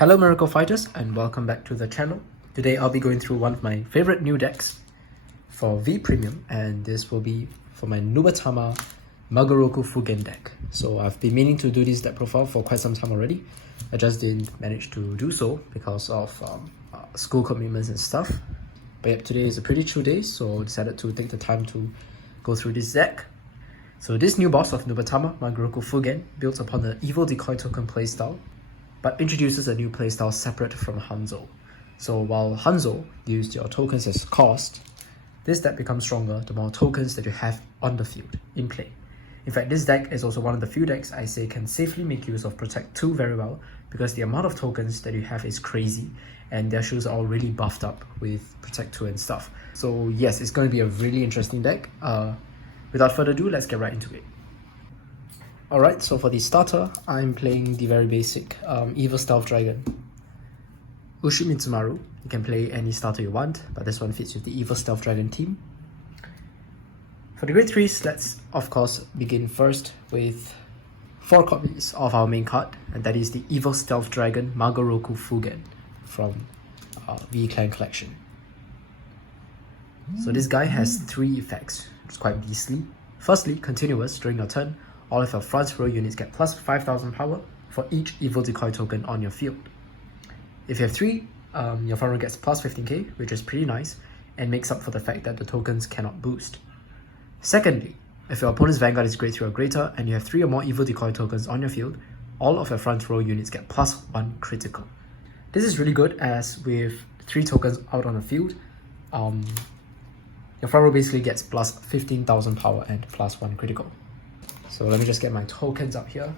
Hello Miracle Fighters and welcome back to the channel. Today I'll be going through one of my favorite new decks for V Premium, and this will be for my Nubatama Magoroku Fugen deck. So I've been meaning to do this deck profile for quite some time already. I just didn't manage to do so because of school commitments and stuff. But yep, today is a pretty chill day, so I decided to take the time to go through this deck. So this new boss of Nubatama Magoroku Fugen builds upon the Evil Decoy token playstyle, but introduces a new playstyle separate from Hanzo. So while Hanzo used your tokens as cost, this deck becomes stronger the more tokens that you have on the field in play. In fact, this deck is also one of the few decks I say can safely make use of Protect 2 very well, because the amount of tokens that you have is crazy and their shields are all really buffed up with Protect 2 and stuff. So yes, it's going to be a really interesting deck. Without further ado, let's get right into it. Alright, so for the starter, I'm playing the very basic Evil Stealth Dragon. Ushimitsumaru, you can play any starter you want, but this one fits with the Evil Stealth Dragon team. For the grade 3s, let's of course begin first with 4 copies of our main card, and that is the Evil Stealth Dragon Magoroku Fugen from V Clan Collection. So this guy has 3 effects, it's quite beastly. Firstly, continuous during your turn, all of your front row units get plus 5,000 power for each Evil Decoy token on your field. If you have 3, your front row gets plus 15k, which is pretty nice, and makes up for the fact that the tokens cannot boost. Secondly, if your opponent's Vanguard is grade 3 or greater, and you have 3 or more Evil Decoy tokens on your field, all of your front row units get plus 1 critical. This is really good, as with 3 tokens out on the field, your front row basically gets plus 15,000 power and plus 1 critical. So let me just get my tokens up here,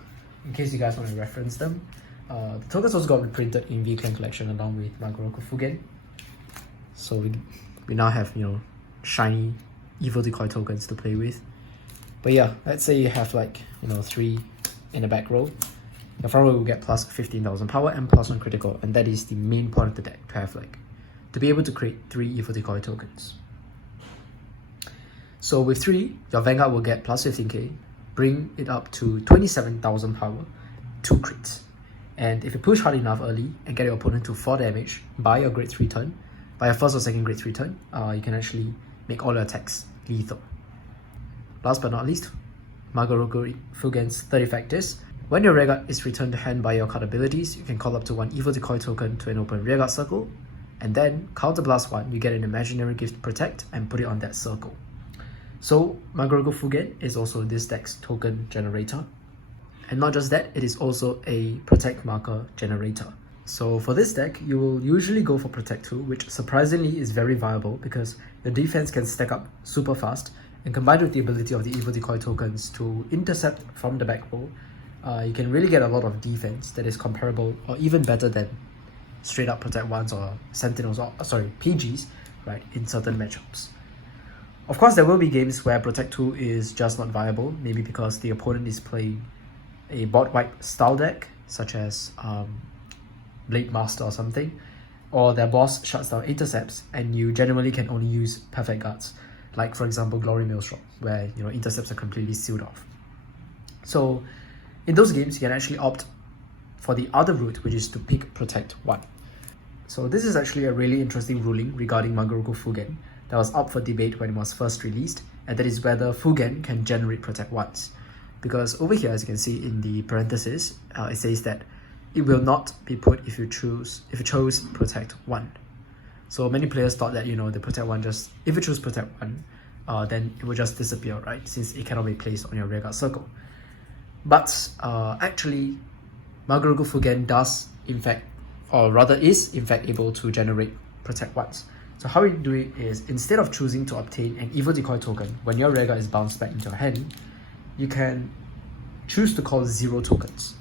in case you guys want to reference them. The tokens also got reprinted in V Clan Collection along with Magoroku Fugen. So we now have, shiny Evil Decoy tokens to play with. But yeah, let's say you have 3 in the back row. Your front row will get plus 15,000 power and plus 1 critical, and that is the main point of the deck, to have to be able to create 3 Evil Decoy tokens. So with 3, your Vanguard will get plus 15k, bring it up to 27,000 power, 2 crits. And if you push hard enough early and get your opponent to 4 damage by your grade 3 turn, by your first or second grade 3 turn, you can actually make all your attacks lethal. Last but not least, Magoroku Fugen's third effect is, when your rearguard is returned to hand by your card abilities, you can call up to 1 Evil Decoy token to an open rearguard circle, and then counterblast 1, you get an imaginary gift Protect and put it on that circle. So Magoroku Fugen is also this deck's token generator. And not just that, it is also a Protect marker generator. So for this deck, you will usually go for Protect 2, which surprisingly is very viable because the defense can stack up super fast, and combined with the ability of the Evil Decoy tokens to intercept from the back row, you can really get a lot of defense that is comparable or even better than straight up Protect 1s or Sentinels, or PGs, right, in certain matchups. Of course, there will be games where Protect 2 is just not viable, maybe because the opponent is playing a bot wipe style deck, such as Blade Master or something, or their boss shuts down intercepts and you generally can only use perfect guards, like for example Glory Maelstrom, where intercepts are completely sealed off. So in those games, you can actually opt for the other route, which is to pick Protect 1. So this is actually a really interesting ruling regarding Magoroku Fugen that was up for debate when it was first released, and that is whether Fugen can generate Protect 1s. Because over here, as you can see in the parenthesis, it says that it will not be put if you chose Protect 1. So many players thought that the Protect 1 if you choose Protect 1, then it will just disappear, right? Since it cannot be placed on your rearguard circle. But actually, Magoroku Fugen does in fact, or rather is in fact able to generate Protect 1s. So how we do it is, instead of choosing to obtain an Evil Decoy token when your rearguard is bounced back into your hand, you can choose to call 0 tokens.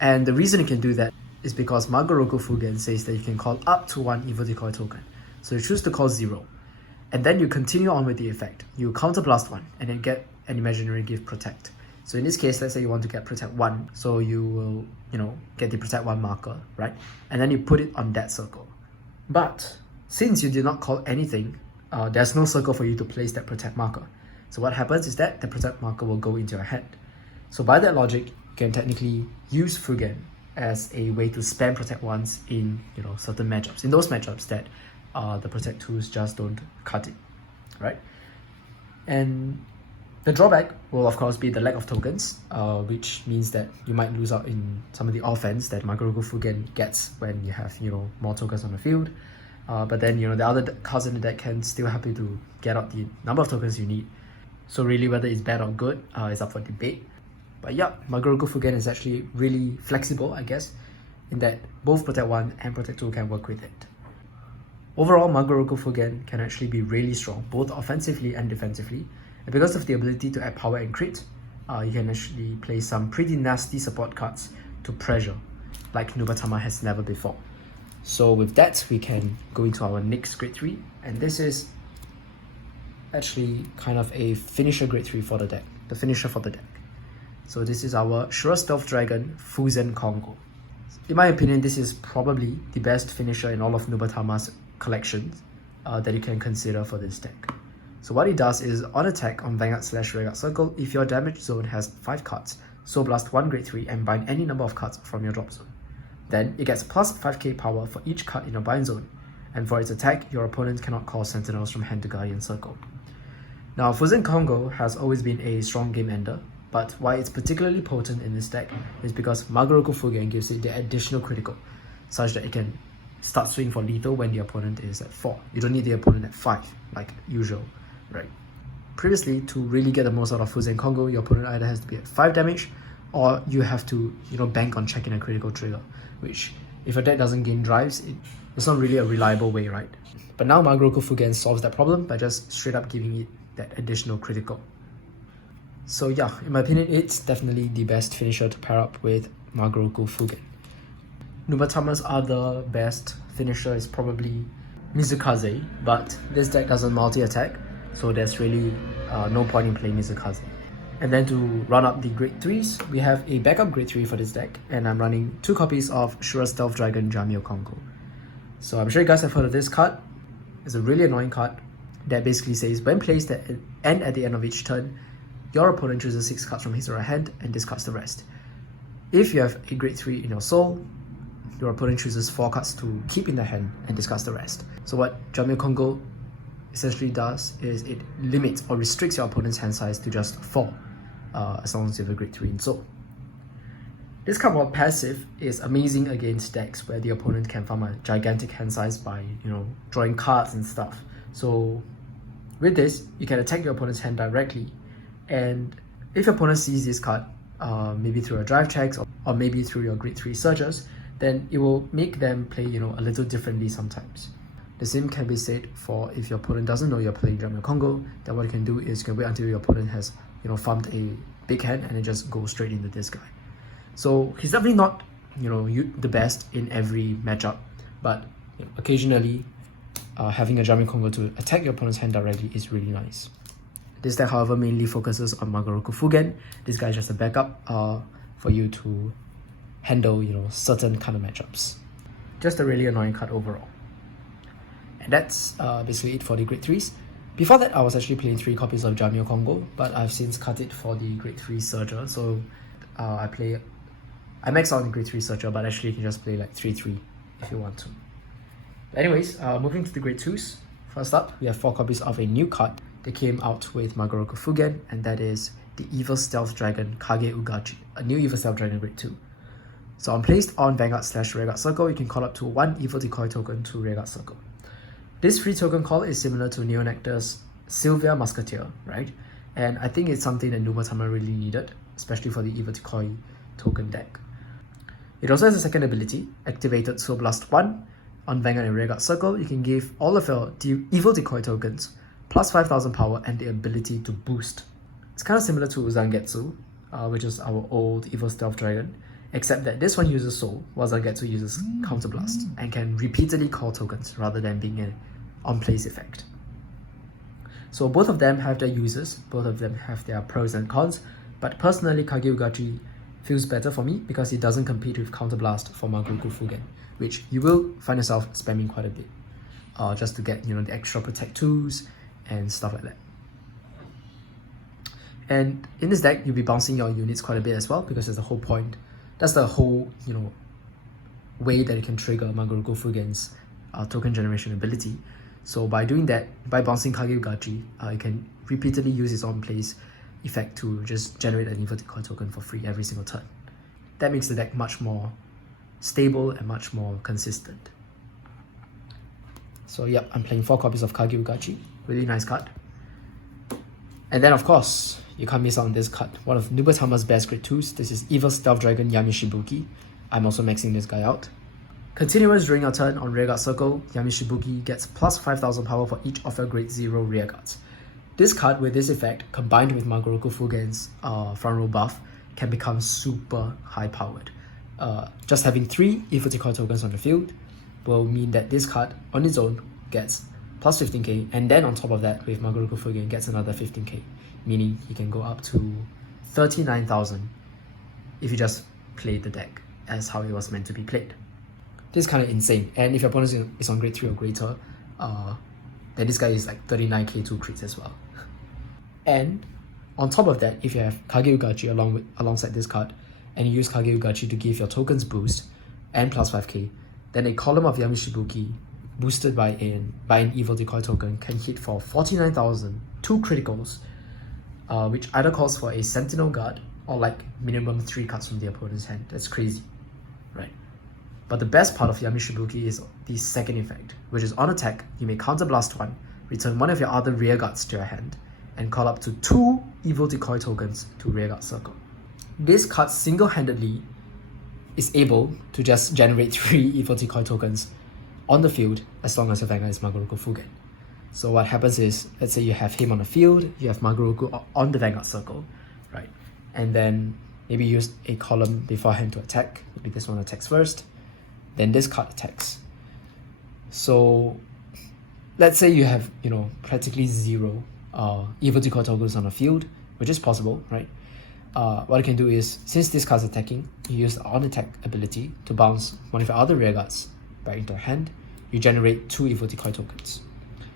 And the reason you can do that is because Magoroku Fugen says that you can call up to 1 Evil Decoy token. So you choose to call 0, and then you continue on with the effect. You counterblast 1 and then get an imaginary gift Protect. So in this case, let's say you want to get Protect 1, so you will, get the Protect 1 marker, right? And then you put it on that circle. But since you did not call anything, there's no circle for you to place that Protect marker. So what happens is that the Protect marker will go into your hand. So by that logic, you can technically use Fugen as a way to spam Protect once in certain matchups. In those matchups that the Protect 2s just don't cut it, right? And the drawback will of course be the lack of tokens, which means that you might lose out in some of the offense that Magoroku Fugen gets when you have more tokens on the field. But then the other cards in the deck can still help you to get out the number of tokens you need. So really, whether it's bad or good is up for debate. But yeah, Magoroku Fugen is actually really flexible, I guess, in that both Protect 1 and Protect 2 can work with it. Overall, Magoroku Fugen can actually be really strong, both offensively and defensively. And because of the ability to add power and crit, you can actually play some pretty nasty support cards to pressure, like Nubatama has never before. So with that, we can go into our next grade 3, and this is actually kind of a finisher grade 3 for the deck, the finisher for the deck. So this is our Sure Stealth Dragon Fuzen Congo. In my opinion, this is probably the best finisher in all of Nubatama's collections that you can consider for this deck. So what it does is, on attack on Vanguard/Rearguard Circle, if your damage zone has 5 cards, Soul Blast 1 grade 3 and bind any number of cards from your drop zone. Then it gets plus 5k power for each card in your bind zone, and for its attack, your opponent cannot call Sentinels from hand to Guardian Circle. Now, Fuzen Congo has always been a strong game ender, but why it's particularly potent in this deck is because Magoroku Fugen gives it the additional critical, such that it can start swinging for lethal when the opponent is at 4. You don't need the opponent at 5, like usual, right? Previously, to really get the most out of Fuzen Congo, your opponent either has to be at 5 damage, or you have to bank on checking a critical trigger, which, if a deck doesn't gain drives, it's not really a reliable way, right? But now Magoroku Fugen solves that problem by just straight up giving it that additional critical. So yeah, in my opinion, it's definitely the best finisher to pair up with Magoroku Fugen. Nubatama's other best finisher is probably Mizukaze, but this deck doesn't multi-attack, so there's really no point in playing Mizukaze. And then to run up the grade 3s, we have a backup grade 3 for this deck, and I'm running 2 copies of Sure Stealth Dragon Jamio Congo. So I'm sure you guys have heard of this card. It's a really annoying card that basically says, when placed at the end of each turn, your opponent chooses 6 cards from his or her hand and discards the rest. If you have a grade 3 in your soul, your opponent chooses 4 cards to keep in their hand and discards the rest. So what Jamio Congo essentially does is it limits or restricts your opponent's hand size to just 4, as long as you have a grade 3 in soul. This card, while passive, is amazing against decks where the opponent can farm a gigantic hand size by drawing cards and stuff. So with this, you can attack your opponent's hand directly, and if your opponent sees this card, maybe through your drive checks or maybe through your grade 3 searches, then it will make them play a little differently sometimes. The same can be said for if your opponent doesn't know you're playing Jamio Congo, then what you can do is you can wait until your opponent has farmed a big hand and then just go straight into this guy. So he's definitely not the best in every matchup, but occasionally having a Jamio Congo to attack your opponent's hand directly is really nice. This deck, however, mainly focuses on Magoroku Fugen. This guy is just a backup for you to handle certain kind of matchups. Just a really annoying card overall. And that's basically it for the grade 3s. Before that, I was actually playing 3 copies of Jamio Congo, but I've since cut it for the grade 3 Surger. So I max out the grade 3 Surger, but actually you can just play like 3-3 if you want to. But anyways, moving to the grade 2s. First up, we have 4 copies of a new card that came out with Magoroku Fugen, and that is the Evil Stealth Dragon Kage Ugachi, a new Evil Stealth Dragon grade 2. So when placed on Vanguard/Rearguard Circle, you can call up to 1 Evil Decoy token to Rearguard Circle. This free token call is similar to Neonectar's Sylvia Musketeer, right? And I think it's something that Nubatama really needed, especially for the Evil Decoy token deck. It also has a second ability, activated Soul Blast 1. On Vanguard and Rearguard Circle, you can give all of your Evil Decoy tokens plus 5,000 power and the ability to boost. It's kind of similar to Zangetsu, which is our old Evil Stealth Dragon, except that this one uses Soul, while Zangetsu uses Counterblast, and can repeatedly call tokens rather than being an on-place effect. So both of them have their uses, both of them have their pros and cons, but personally Kage Ugachi feels better for me because it doesn't compete with Counterblast for Magoroku Fugen, which you will find yourself spamming quite a bit, just to get the extra Protect 2s and stuff like that. And in this deck, you'll be bouncing your units quite a bit as well, because that's the whole point. That's the whole way that it can trigger Magoroku Fugen's token generation ability. So by doing that, by bouncing Kage Ugachi, it can repeatedly use its on-place effect to just generate an evil decoy token for free every single turn. That makes the deck much more stable and much more consistent. So yeah, I'm playing 4 copies of Kage Ugachi. Really nice card. And then of course, you can't miss out on this card. One of Nubatama's best grade 2s. This is Evil Stealth Dragon Yamishibuki. I'm also maxing this guy out. Continuous during your turn on Rearguard Circle, Yamishibuki gets plus 5000 power for each of your grade 0 rearguards. This card with this effect, combined with Magoroku Fugen's front row buff, can become super high powered. Just having 3 Evil Decoy tokens on the field will mean that this card on its own gets plus 15k, and then on top of that with Magoroku Fugen gets another 15k, meaning you can go up to 39,000 if you just play the deck as how it was meant to be played. This is kind of insane, and if your opponent is on grade 3 or greater, then this guy is like 39k 2 crits as well. And on top of that, if you have Kage Ugachi alongside this card, and you use Kage Ugachi to give your tokens boost and plus 5k, then a column of Yamishibuki boosted by an evil decoy token can hit for 49,000 2 criticals, which either calls for a Sentinel Guard or like minimum 3 cards from the opponent's hand. That's crazy, right? But the best part of Yamishibuki is the second effect, which is on attack, you may counterblast 1, return one of your other rearguards to your hand, and call up to 2 evil decoy tokens to Rearguard Circle. This card single-handedly is able to just generate 3 evil decoy tokens on the field as long as your Vanguard is Magoroku Fugen. So what happens is, let's say you have him on the field, you have Magoroku on the Vanguard Circle, right? And then maybe use a column beforehand to attack. Maybe this one attacks first, then this card attacks. So let's say you have, practically 0 evil decoy tokens on the field, which is possible, right? What you can do is, since this card's attacking, you use the on attack ability to bounce one of your other rearguards back into your hand. You generate 2 evil decoy tokens.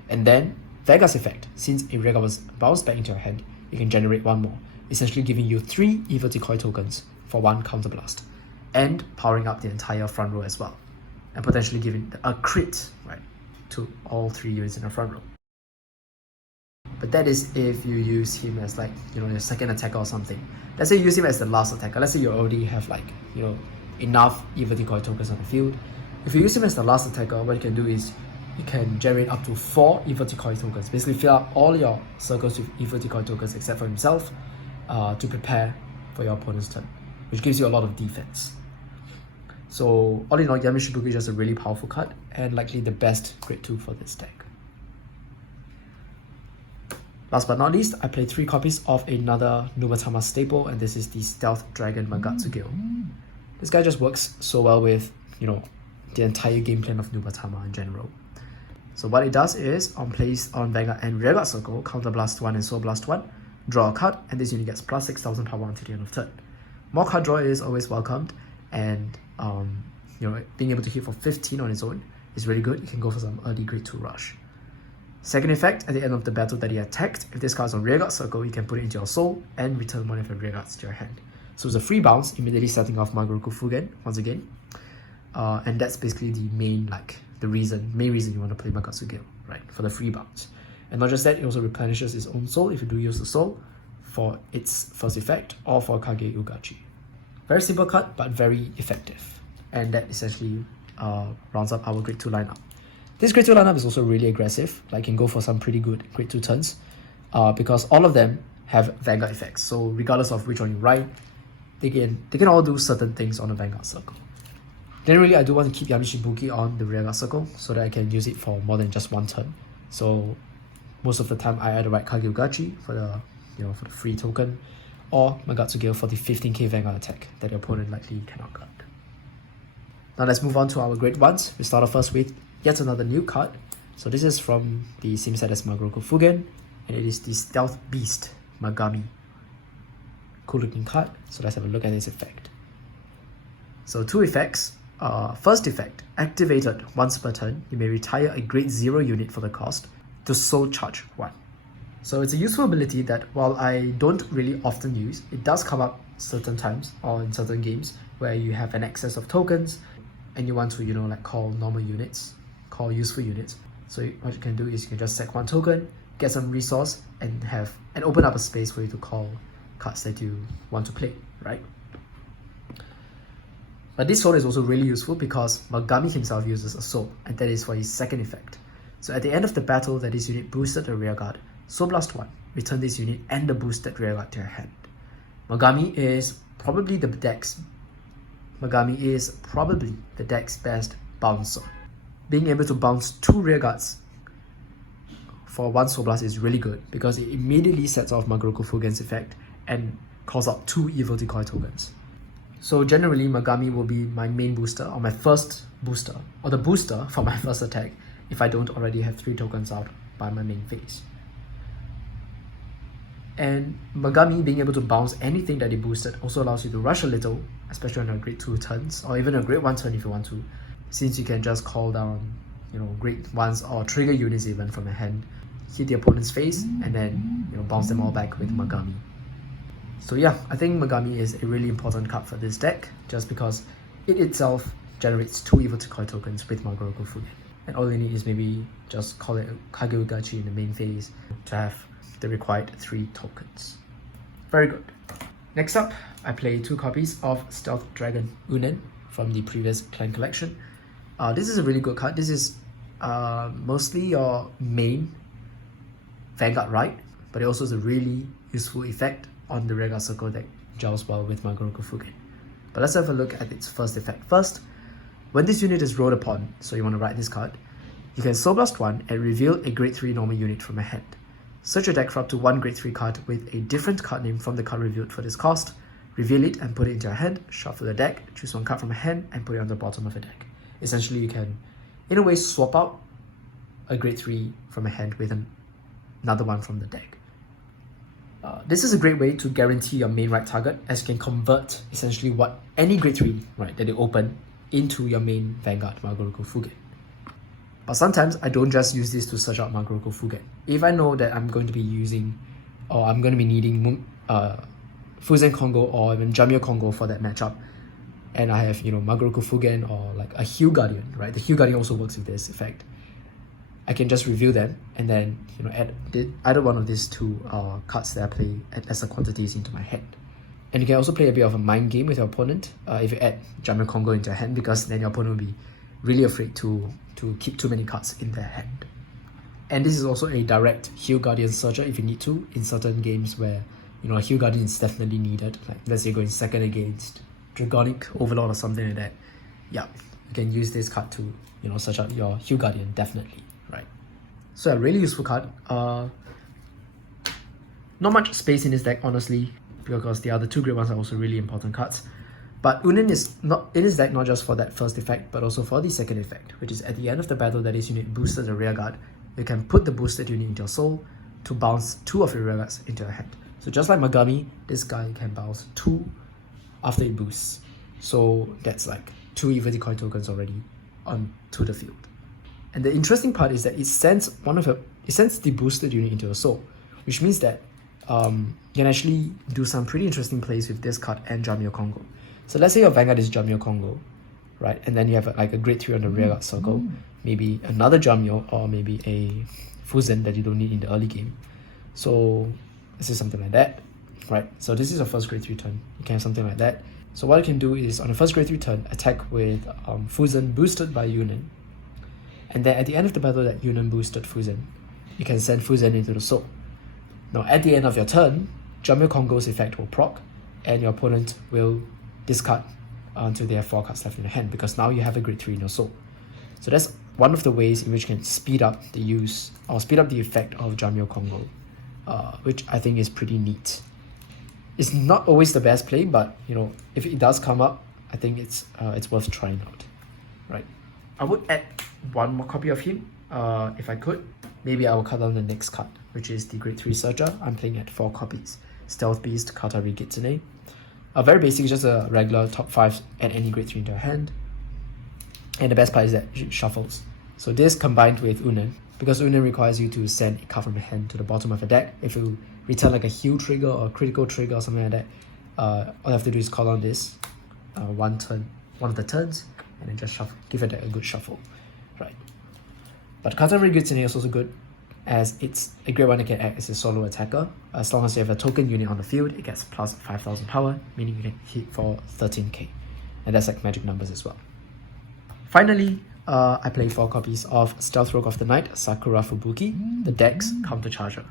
And then Vanguard's effect, since a rearguard was bounced back into your hand, you can generate 1 more, essentially giving you 3 evil decoy tokens for 1 counterblast, and powering up the entire front row as well, and potentially giving a crit, right, to all 3 units in the front row. But that is if you use him as like, your second attacker or something. Let's say you use him as the last attacker. Let's say you already have like, enough evil decoy tokens on the field. If you use him as the last attacker, what you can do is you can generate up to 4 evil decoy tokens. Basically fill up all your circles with evil decoy tokens except for himself, to prepare for your opponent's turn, which gives you a lot of defense. So all in all, Yamishibuki is just a really powerful card and likely the best grade 2 for this deck. Last but not least, I played 3 copies of another Nubatama staple, and this is the Stealth Dragon Magatsugill. This guy just works so well with, the entire game plan of Nubatama in general. So what it does is, on Vanguard and Rearguard Circle, Counterblast 1 and Soul Blast 1, draw a card, and this unit gets plus 6,000 power until the end of turn. More card draw is always welcomed, and being able to hit for 15 on its own is really good. You can go for some early grade 2 rush. Second effect, at the end of the battle that he attacked, if this card is on Rearguard Circle, you can put it into your soul and return one of your rearguards to your hand. So it's a free bounce, immediately setting off Magoroku Fugen once again. And that's basically the main reason you want to play Magatsugill, right? For the free bounce. And not just that, it also replenishes its own soul if you do use the soul for its first effect or for Kage Ugachi. Very simple card, but very effective. And that essentially rounds up our grade 2 lineup. This grade 2 lineup is also really aggressive, like can go for some pretty good grade 2 turns, because all of them have Vanguard effects. So regardless of which one you ride, they can all do certain things on the Vanguard Circle. Generally, I do want to keep Yamishibuki on the Rearguard Circle so that I can use it for more than just 1 turn. So most of the time, I either ride Kage Ugachi for the for the free token, or Magatsugill for the 15k Vanguard attack that your opponent likely cannot guard. Now let's move on to our grade 1s. We start off first with yet another new card. So this is from the same set as Magoroku Fugen, and it is the Stealth Beast Magami. Cool looking card. So let's have a look at its effect. So 2 effects. First effect, activated once per turn, you may retire a grade 0 unit for the cost to Soul Charge 1. So it's a useful ability that while I don't really often use, it does come up certain times or in certain games where you have an excess of tokens and you want to, like call normal units, call useful units. So what you can do is you can just sack one token, get some resource, and open up a space for you to call cards that you want to play, right? But this sword is also really useful because Magami himself uses a soul, and that is for his second effect. So at the end of the battle that this unit boosted the rear guard, Soul Blast 1, return this unit and the boosted rear guard to your hand. Magami is probably the deck's best bouncer. Being able to bounce 2 rear guards for 1 Soul Blast is really good because it immediately sets off Magoroku Fugen's effect and calls out 2 Evil Decoy tokens. So generally, Magami will be my main booster, or my first booster, or the booster for my first attack if I don't already have 3 tokens out by my main phase. And Magami being able to bounce anything that it boosted also allows you to rush a little, especially on your grade 2 turns, or even a grade 1 turn if you want to, since you can just call down, grade 1s or trigger units even from your hand, hit the opponent's face, and then bounce them all back with Magami. So yeah, I think Magami is a really important card for this deck, just because it itself generates 2 Evil Decoy tokens with Magoroku Fugen. And all you need is maybe just call it Kageugachi in the main phase to have the required 3 tokens. Very good. Next up, I play 2 copies of Stealth Dragon Unen from the previous clan collection. This is a really good card. This is mostly your main Vanguard right, but it also has a really useful effect on the rearguard circle that gels well with Magoroku Fugen. But let's have a look at its first effect. First, when this unit is rolled upon, so you want to write this card, you can Soul Blast 1 and reveal a grade 3 normal unit from your hand. Search your deck for up to 1 grade 3 card with a different card name from the card revealed for this cost, reveal it and put it into your hand, shuffle the deck, choose 1 card from your hand and put it on the bottom of the deck. Essentially, you can, in a way, swap out a grade 3 from your hand with another one from the deck. This is a great way to guarantee your main right target, as you can convert essentially any grade 3 right that you open into your main Vanguard Magoroku Fugen. But sometimes I don't just use this to search out Magoroku Fugen. If I know that I'm going to be using, or I'm going to be needing Fuzen Kongo or even Jamio Kongo for that matchup, and I have Magoroku Fugen or like a Hue Guardian, right? The Hue Guardian also works with this effect. I can just reveal them and then add either one of these 2 cards that I play at lesser quantities into my hand. And you can also play a bit of a mind game with your opponent if you add Jamio Kongo into your hand, because then your opponent will be really afraid to keep too many cards in their hand. And this is also a direct Hue Guardian searcher if you need to in certain games where a Hue Guardian is definitely needed. Like let's say you're going second against Dragonic Overlord or something like that. Yeah, you can use this card to search out your Hue Guardian definitely. Right, so a really useful card. Not much space in this deck, honestly, because the other 2 grade ones are also really important cards. But Unen is not in this deck not just for that first effect, but also for the second effect, which is at the end of the battle that this unit boosted the rear guard. You can put the boosted unit into your soul to bounce 2 of your rear guards into your hand. So just like Magami, this guy can bounce 2 after it boosts. So that's like 2 Evil Decoy tokens already onto the field. And the interesting part is that it sends the boosted unit into your soul, which means that you can actually do some pretty interesting plays with this card and Jamio Kongo. So let's say your Vanguard is Jamio Kongo, right? And then you have like a grade 3 on the rearguard circle, maybe another Jamio or maybe a Fuzen that you don't need in the early game. So this is something like that, right? So this is a first grade 3 turn. You can have something like that. So what you can do is on the first grade 3 turn, attack with Fuzen boosted by Unen. And then at the end of the battle that Unen boosted Fuzen, you can send Fuzen into the soul. Now at the end of your turn, Jamio Kongo's effect will proc, and your opponent will discard until they have 4 cards left in their hand, because now you have a grade 3 in your soul. So that's one of the ways in which you can speed up the use or speed up the effect of Jamio Kongo, which I think is pretty neat. It's not always the best play, but if it does come up, I think it's worth trying out, right? I would add 1 more copy of him if I could. Maybe I will cut down the next card, which is the grade 3 Searcher. I'm playing at 4 copies. Stealth Beast Katari Gitsune. Very basic, just a regular top 5 at any grade 3 into your hand. And the best part is that it shuffles. So this combined with Unen, because Unen requires you to send a card from your hand to the bottom of the deck. If you return like a heal trigger or a critical trigger or something like that, all you have to do is call on this one of the turns, and then just shuffle, give it a good shuffle, right? But cards are very good today, is also good as it's a great one that can act as a solo attacker. As long as you have a token unit on the field, it gets plus 5,000 power, meaning you can hit for 13k. And that's like magic numbers as well. Finally, I play 4 copies of Stealth Rogue of the Night, Sakura Fubuki, the deck's countercharger.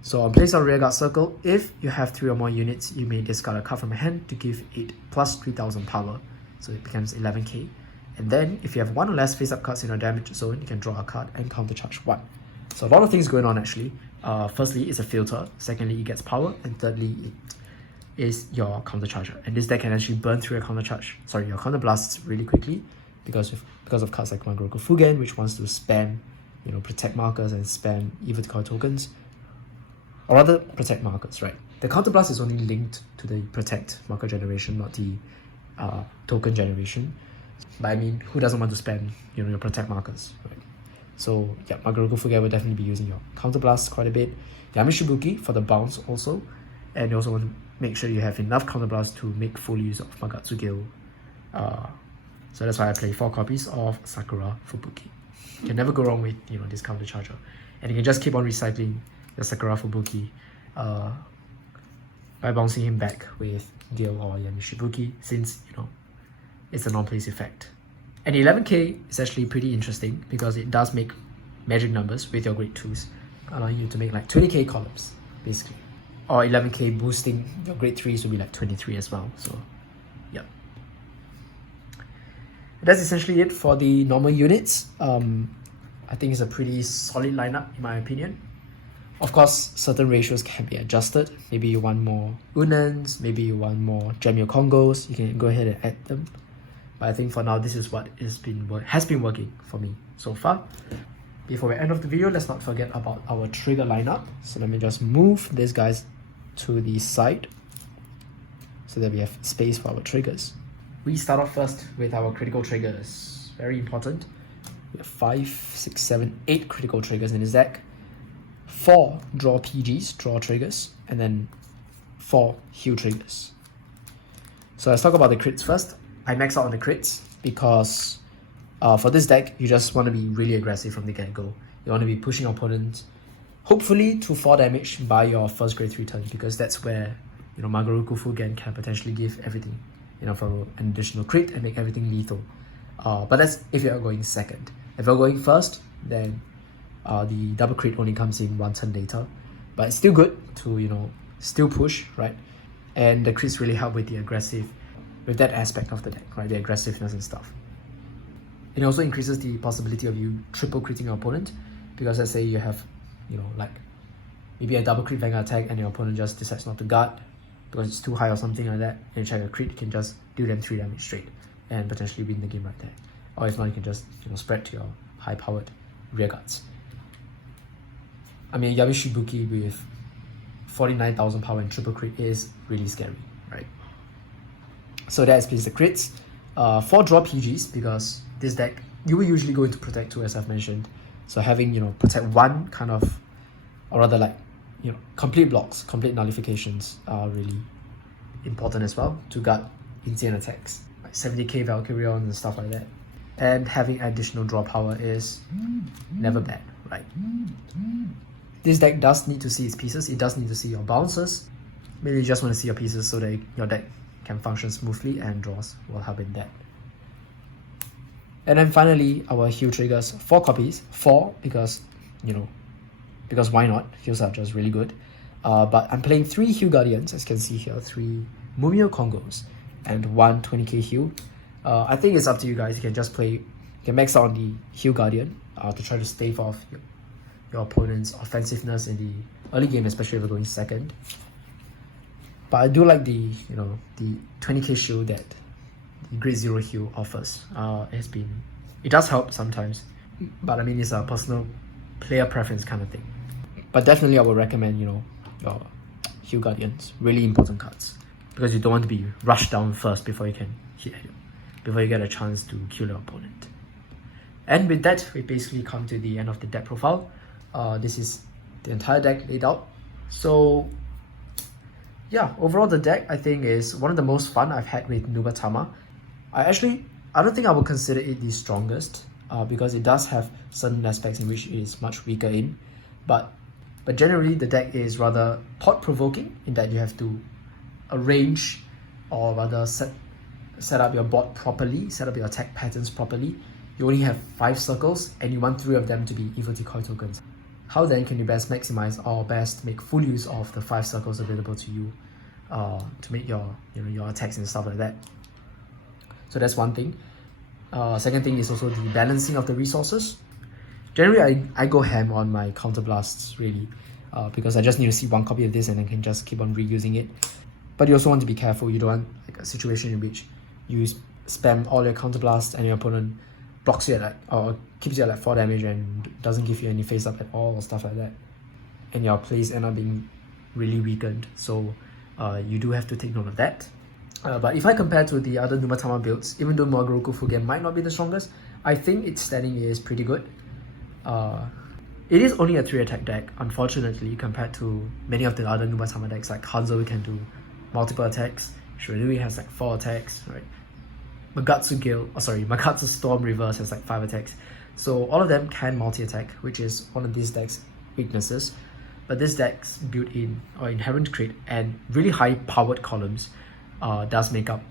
So on place on rearguard circle, if you have 3 or more units, you may discard a card from your hand to give it plus 3,000 power, so it becomes 11k. And then if you have 1 or less face-up cards in your damage zone, you can draw a card and countercharge 1. So a lot of things going on actually. Firstly, it's a filter. Secondly, it gets power. And thirdly, it is your countercharger. And this deck can actually burn through your your counterblasts really quickly because of cards like Magoroku Fugen, which wants to spam, protect markers and spam evil decoy tokens. Or rather, protect markers, right? The counterblast is only linked to the protect marker generation, not the token generation. But I mean, who doesn't want to spam, your protect markers, right? So yeah, Magoroku Fugen will definitely be using your counterblast quite a bit. Yamishibuki for the bounce also, and you also want to make sure you have enough counterblast to make full use of Magatsu Gil. So that's why I play 4 copies of Sakura Fubuki. You can never go wrong with this countercharger, and you can just keep on recycling the Sakura Fubuki by bouncing him back with Gil or Yamishibuki, since it's a non-place effect. And 11k is actually pretty interesting because it does make magic numbers with your grade 2s, allowing you to make like 20k columns basically. Or 11k boosting your grade 3s will be like 23 as well. So yeah. That's essentially it for the normal units. I think it's a pretty solid lineup in my opinion. Of course, certain ratios can be adjusted. Maybe you want more Unans, maybe you want more Gemio Congos, you can go ahead and add them. But I think for now, this is what has been working for me so far. Before we end off the video, let's not forget about our trigger lineup. So let me just move these guys to the side so that we have space for our triggers. We start off first with our critical triggers. Very important. We have 5, 6, 7, 8 critical triggers in this deck. 4 draw PGs, draw triggers, and then 4 heal triggers. So let's talk about the crits first. I max out on the crits because for this deck, you just want to be really aggressive from the get-go. You want to be pushing your opponent, hopefully to 4 damage by your first grade 3 turn, because that's where Magoroku Fugen can potentially give everything, for an additional crit and make everything lethal. But that's if you're going second. If you're going first, then the double crit only comes in 1 turn later. But it's still good to still push, right? And the crits really help with the aggressive. With that aspect of the deck, right? The aggressiveness and stuff. It also increases the possibility of you triple critting your opponent, because let's say you have, like maybe a double crit Vanguard attack and your opponent just decides not to guard because it's too high or something like that, and you check a crit, you can just do them 3 damage straight and potentially win the game right there. Or if not, you can just spread to your high-powered rear guards. I mean, Yamishibuki with 49,000 power and triple crit is really scary, right? So that explains the crits. 4 draw PGs, because this deck, you will usually go into Protect 2 as I've mentioned. So having, Protect 1 kind of, or rather like, complete blocks, complete nullifications are really important as well to guard insane attacks. Like 70k Valkyrion and stuff like that. And having additional draw power is never bad, right? This deck does need to see its pieces. It does need to see your bounces. Maybe you just want to see your pieces so that your deck can function smoothly, and draws will help in that. And then finally, our heal triggers, 4 copies. 4 because, because why not? Heals are just really good. But I'm playing 3 Heal Guardians, as you can see here, 3 Mumio Congos, and 1 20k heal. I think it's up to you guys. You can just play, you can max out on the Heal Guardian to try to stave off your opponent's offensiveness in the early game, especially if you're going second. But I do like the 20k shield that the grade 0 heal offers. It does help sometimes, but I mean, it's a personal player preference kind of thing. But definitely I would recommend your Heal Guardians, really important cards, because you don't want to be rushed down first before you can hit you, before you get a chance to kill your opponent. And with that, we basically come to the end of the deck profile. This is the entire deck laid out. So yeah, overall the deck I think is one of the most fun I've had with Nubatama. I I don't think I would consider it the strongest because it does have certain aspects in which it is much weaker in, but generally the deck is rather thought-provoking in that you have to arrange, or rather set up your board properly, set up your attack patterns properly. You only have 5 circles and you want 3 of them to be evil decoy tokens. How then can you best maximize or best make full use of the 5 circles available to you to make your your attacks and stuff like that? So that's one thing. Second thing is also the balancing of the resources. Generally, I go ham on my counterblasts really, because I just need to see 1 copy of this and I can just keep on reusing it. But you also want to be careful. You don't want like a situation in which you spam all your counterblasts and your opponent blocks you at like, or keeps you at like 4 damage and doesn't give you any face up at all or stuff like that, and your plays end up being really weakened. So you do have to take note of that. But if I compare to the other Nubatama builds, even though Magoroku Fugen might not be the strongest, I think its standing is pretty good. It is only a 3 attack deck, unfortunately, compared to many of the other Nubatama decks. Like Hanzo can do multiple attacks, Shiranui has like 4 attacks, right? Magatsu Storm Reverse has like 5 attacks. So all of them can multi-attack, which is one of these decks' weaknesses. But this deck's built-in or inherent crit and really high powered columns does make up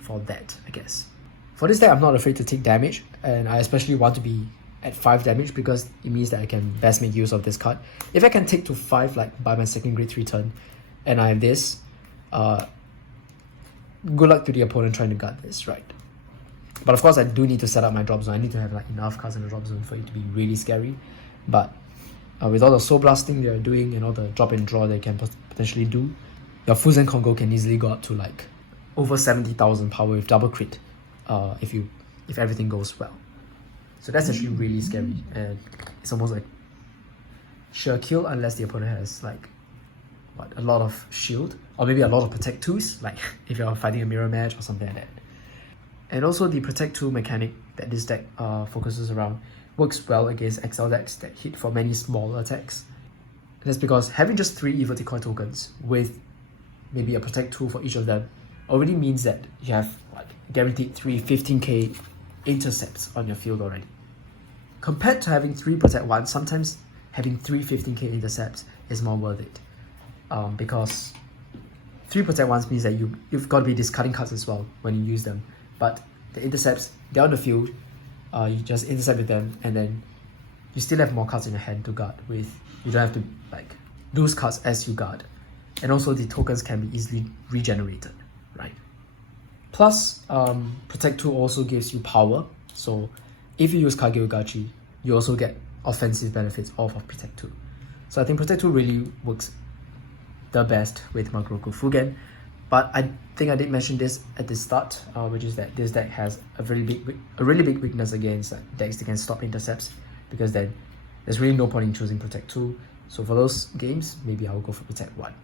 for that, I guess. For this deck, I'm not afraid to take damage, and I especially want to be at 5 damage because it means that I can best make use of this card. If I can take to 5 like by my second grade 3 turn, and I have this, good luck to the opponent trying to guard this, right? But of course, I do need to set up my drop zone. I need to have like enough cards in the drop zone for it to be really scary. But with all the soul blasting they're doing and all the drop and draw they can potentially do, your Fuzen Kongo can easily go up to like over 70,000 power with double crit if everything goes well. So that's actually really scary, and it's almost like sure kill unless the opponent has like a lot of shield or maybe a lot of protect 2s, like if you're fighting a mirror match or something like that. And also the protect 2 mechanic that this deck focuses around works well against XL decks that hit for many small attacks. And that's because having just 3 evil decoy tokens with maybe a protect 2 for each of them already means that you have like guaranteed 3 15k intercepts on your field already. Compared to having 3 protect 1, sometimes having 3 15k intercepts is more worth it. Because 3 protect 1s means that you've got to be discarding cards as well when you use them. But the intercepts, they're on the field, you just intercept with them, and then you still have more cards in your hand to guard with. You don't have to like lose cards as you guard. And also the tokens can be easily regenerated, right? Plus, Protect 2 also gives you power. So if you use Kage Ugachi, you also get offensive benefits off of Protect 2. So I think Protect 2 really works the best with Magoroku Fugen. But I think I did mention this at the start, which is that this deck has a really big weakness against decks that can stop intercepts, because then there's really no point in choosing Protect 2. So for those games, maybe I will go for Protect 1.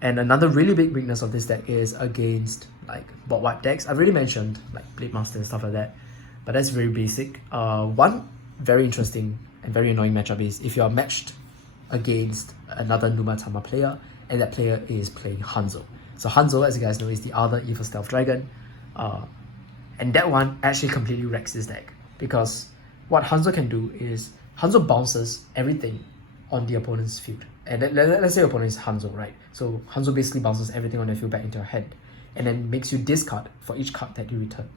And another really big weakness of this deck is against like board wipe decks. I've already mentioned like Blade Master and stuff like that, but that's very basic. One very interesting and very annoying matchup is if you're matched against another Nubatama player and that player is playing Hanzo. So Hanzo, as you guys know, is the other evil stealth dragon, and that one actually completely wrecks this deck, because what Hanzo can do is Hanzo bounces everything on the opponent's field. And let's say your opponent is Hanzo, right? So Hanzo basically bounces everything on the field back into your hand, and then makes you discard for each card that you return,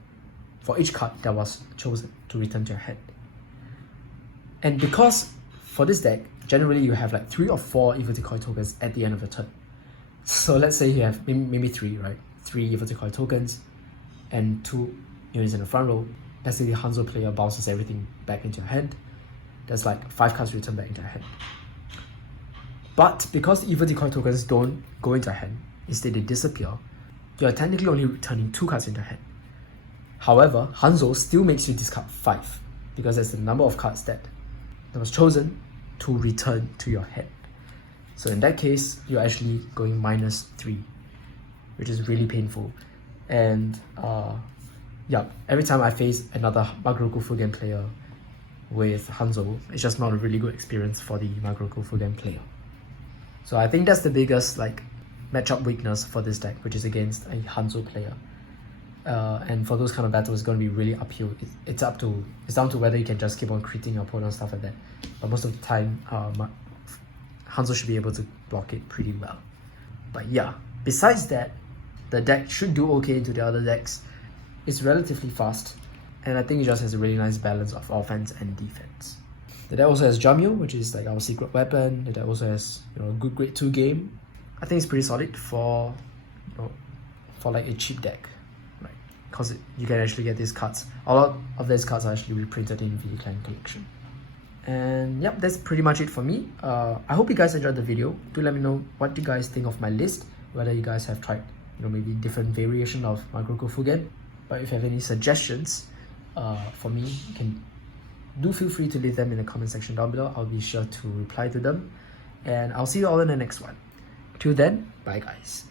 for each card that was chosen to return to your hand. And because for this deck, generally you have like 3 or 4 evil decoy tokens at the end of the turn. So let's say you have maybe 3, right? 3 evil decoy tokens and 2 units in the front row. Let's say the Hanzo player bounces everything back into your hand. There's like 5 cards returned back into your hand. But because the evil decoy tokens don't go into your hand, instead they disappear, you're technically only returning 2 cards into your hand. However, Hanzo still makes you discard 5, because that's the number of cards that was chosen to return to your hand. So in that case, you're actually going -3, which is really painful. And yeah, every time I face another Magoroku Fugen player with Hanzo, it's just not a really good experience for the Magoroku Fugen player. So I think that's the biggest like matchup weakness for this deck, which is against a Hanzo player. and for those kind of battles, it's going to be really uphill. It's down to whether you can just keep on critting your opponent and stuff like that. But most of the time, Hanzo should be able to block it pretty well. But yeah, besides that, the deck should do okay into the other decks. It's relatively fast, and I think it just has a really nice balance of offense and defense. The deck also has Jamyo, which is like our secret weapon. The deck also has, you know, a good grade 2 game. I think it's pretty solid for, you know, for like a cheap deck, right? Because you can actually get these cards. A lot of these cards are actually reprinted in VD Clan Collection. And yep, that's pretty much it for me. I hope you guys enjoyed the video. Do let me know what you guys think of my list, whether you guys have tried, you know, maybe different variation of Magoroku Fugen. But if you have any suggestions for me, do feel free to leave them in the comment section down below. I'll be sure to reply to them. And I'll see you all in the next one. Till then, bye guys.